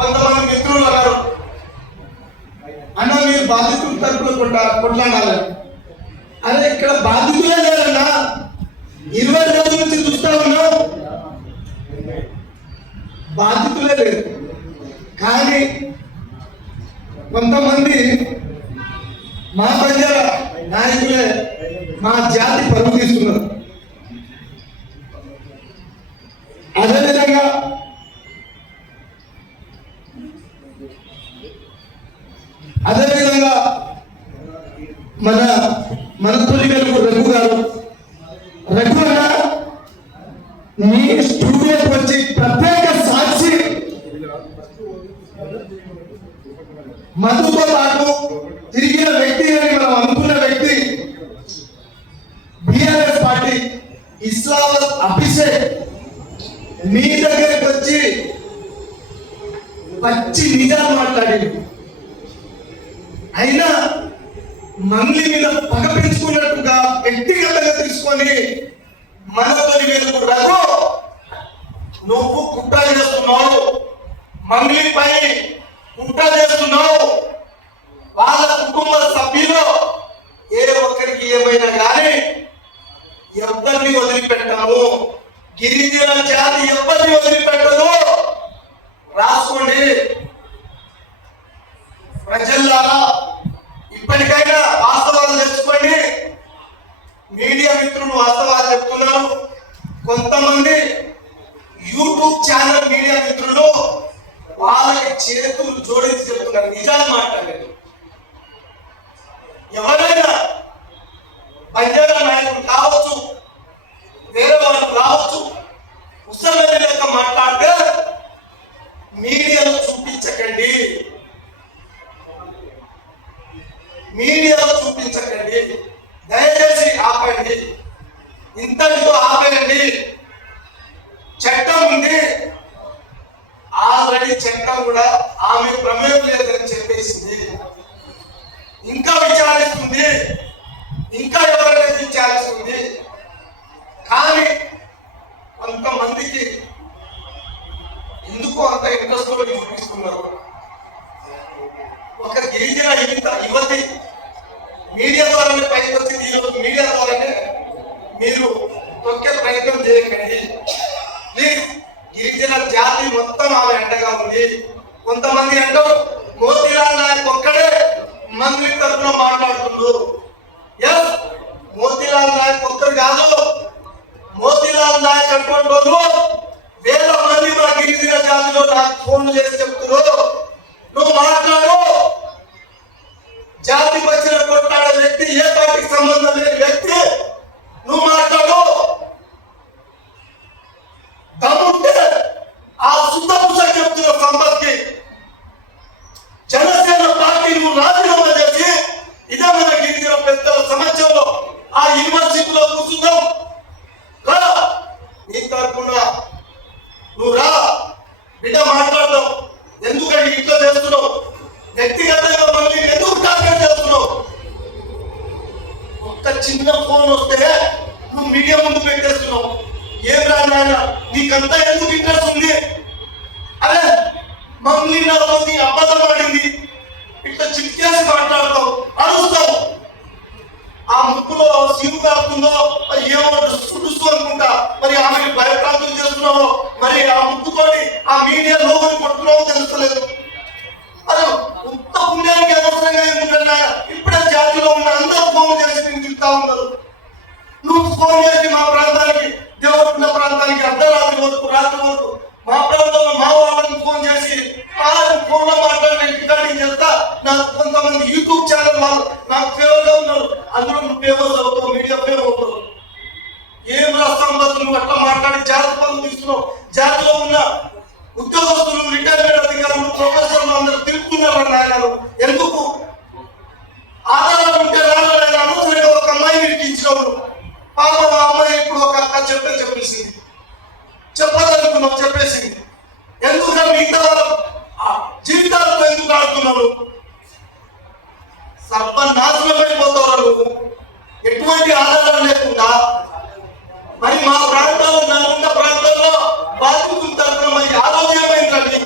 కొంతమంది మిత్రులు అన్నారు, అన్న మీరు బాధితుల తరపున కొట్లాడాలి. అదే ఇక్కడ బాధితులే లేదన్నా, 20 రోజుల నుంచి చూస్తా ఉన్నాం, బాధితులే లేదు. కానీ కొంతమంది మా ప్రజల నాయకులే మా జాతి పరువు తీసుకున్నారు. అదేవిధంగా మన తొలి వెలుగు రఘు గారు, రఘు అన్న మీ స్టూడియోకి వచ్చి ప్రత్యేక సాక్షి మధుతో పాటు తిరిగిన వ్యక్తి అని మనం అనుకున్న వ్యక్తి బిఆర్ఎస్ పార్టీ ఇస్లామాబాద్ అభిషేక్ మీ దగ్గరికి వచ్చి పచ్చి నిజాలు మాట్లాడి అయినా మంగ్లీ మీద పగ పెంచుకున్నట్టుగా వ్యక్తిగతంగా తీసుకొని మనతో వెలుగు రఘు నువ్వు కుట్ర చేస్తున్నావు, మంగ్లీపై కుట్ర చేస్తున్నావు. వాళ్ళ కుటుంబ సభ్యులు ఏ ఒక్కరికి ఏమైనా కానీ ఎవరిని వదిలిపెట్టాము, గిరిజన జాతి ఎవరిని వదిలిపెట్టదు. రాసుకోండి ప్రజల్లారా, ఇప్పటికైనా వాస్తవాలు తెలుసుకోండి. మీడియా మిత్రులు వాస్తవాలు చెప్తున్నారు. కొంతమంది యూట్యూబ్ ఛానల్ మీడియా మిత్రులు వాళ్ళకి చేతులు జోడించి చెప్తున్నారు, నిజాలు మాట్లాడలేదు. ఎవరైనా బంజారా నాయకులు కావచ్చు, వేరే వాళ్ళు కావచ్చు, ఉత్సవాల లెక్క మాట్లాడితే మీడియాలో చూపించకండి, మీడియాలో చూపించకండి, దయచేసి ఆపండి, ఇంతటితో ఆపేయండి. చట్టం ఉంది, ఆల్రెడీ చట్టం కూడా ఆమె ప్రమేయం లేదని చెప్పేసింది. ఇంకా విచారిస్తుంది, ఇంకా ఎవరైనా విచారిస్తుంది. కానీ కొంతమందికి ఎందుకు అంత ఇంట్రెస్ట్ చూపిస్తున్నారు. ఒక గిరిజన యువతి మీడియా ద్వారానే పైకి వచ్చింది. ఈరోజు మీడియా ద్వారానే మీరు తొక్కే ప్రయత్నం చేయకండి ప్లీజ్. గిరిజన జాతి మొత్తం ఆమె అండగా ఉంది. కొంతమంది అంటారు మోతీలాల్ నాయక్ ఒక్కడే మంత్రి తరఫున మాట్లాడుతున్నారు. ఎస్, మోతీలాల్ నాయక్ ఒక్కరు కాదు, మోతీలాల్ నాయక్ అంటున్నారు వేల మంది మా గిరిజన జాతిలో నాకు ఫోన్లు చేసి చెప్తున్నారు, నువ్వు మాట్లాడు. జాతి వచ్చిన కొట్లాడే వ్యక్తి, ఏ పార్టీకి సంబంధం లేని వ్యక్తి, నువ్వు మాట్లాడు. దమ్ముంటే ఆ సుద్దపుస చెప్తున్న సంపత్కి జనసేన పార్టీ నువ్వు రాజీనామా చేసి ఇదే మన గిరిజన పెద్దల సమక్షంలో ఆ యూనివర్సిటీలో కూర్చుందాం. రా, నీ తరఫున నువ్వు రా బిడ్డ, మాట్లాడదాం. ఎందుకంటే ఇట్లా చేస్తున్నావు, వ్యక్తిగతంగా మళ్ళీ ఎందుకు టార్గెట్ చేస్తున్నావు? ఒక్క చిన్న ఫోన్ వస్తే నువ్వు మీడియా ముందు పెట్టేస్తున్నావు. ఏం రా నాయన, నీకంతా ఎందుకు ఇంట్రెస్ట్ ఉంది? అరే మమ్మల్ని నాతోటి అబద్ధం ఆడింది, ఇట్లా చిట్కేసి మాట్లాడతావు, అడుగుతావు. ఆ ముక్కులో సీము కాకుందో మరి ఏమో డుస్తూ అనుకుంటా, మరి ఆమెకి భయప్రాంతం చేస్తున్నావో, మరి ఆ ముక్కుతోటి ఆ మీడియా లోపలి కొట్టున్నావో తెలుస్తలేదు. అదే ఉత్త పుణ్యానికి అనవసరంగా ఎందుకన్నా ఇప్పుడే జాతిలో ఉన్న అందరూ ఫోన్ చేసి నేను చెప్తా ఉన్నారు. నువ్వు ఫోన్ చేసి మా ప్రాంతానికి, దేవరున్న ప్రాంతానికి అర్ధరాత్రి వరకు, రాత్రి వరకు మా ప్రాంతంలో మా వాళ్ళని ఫోన్ చేసి ఫోన్ లో మాట్లాడి రికార్డింగ్ చేస్తా. నాకు కొంతమంది యూట్యూబ్ ఛానల్ వాళ్ళు నాకు ఫేవర్ గా ఉన్నారు, అందులో నువ్వు ఫేమస్ అవుతావు, మీడియా ఫేమస్ అవుతావు. ఏం రాష్ట్రం నువ్వు అట్లా మాట్లాడి జాతి పనులు తీసుకున్నావు. జాతిలో ఉన్న ఉద్యోగస్తులు, రిటైర్మెంట్ అధికారులు, ప్రొఫెసర్లు అందరూ తిరుగుతున్నారు నాయనలు. ఎందుకు? ఆధారాలు ఉంటే రాలేదు. అనవసరంగా ఒక అమ్మాయిని ఇరికించినప్పుడు పాప ఆ అమ్మాయి ఇప్పుడు ఒక అక్క చెప్పేసింది, చెప్పాలనుకున్నావు చెప్పేసింది. ఎందుకంటే మిగతా జీవితాలతో ఎందుకు ఆడుతున్నారు? సర్వనాశనమైపోతారు నువ్వు, ఎటువంటి ఆధారాలు లేకుండా. మరి మా ప్రాంతాల్లో, నల్గొండ ప్రాంతాల్లో బాధితుల తరఫున మరి ఆ రోజు ఏమైందండి?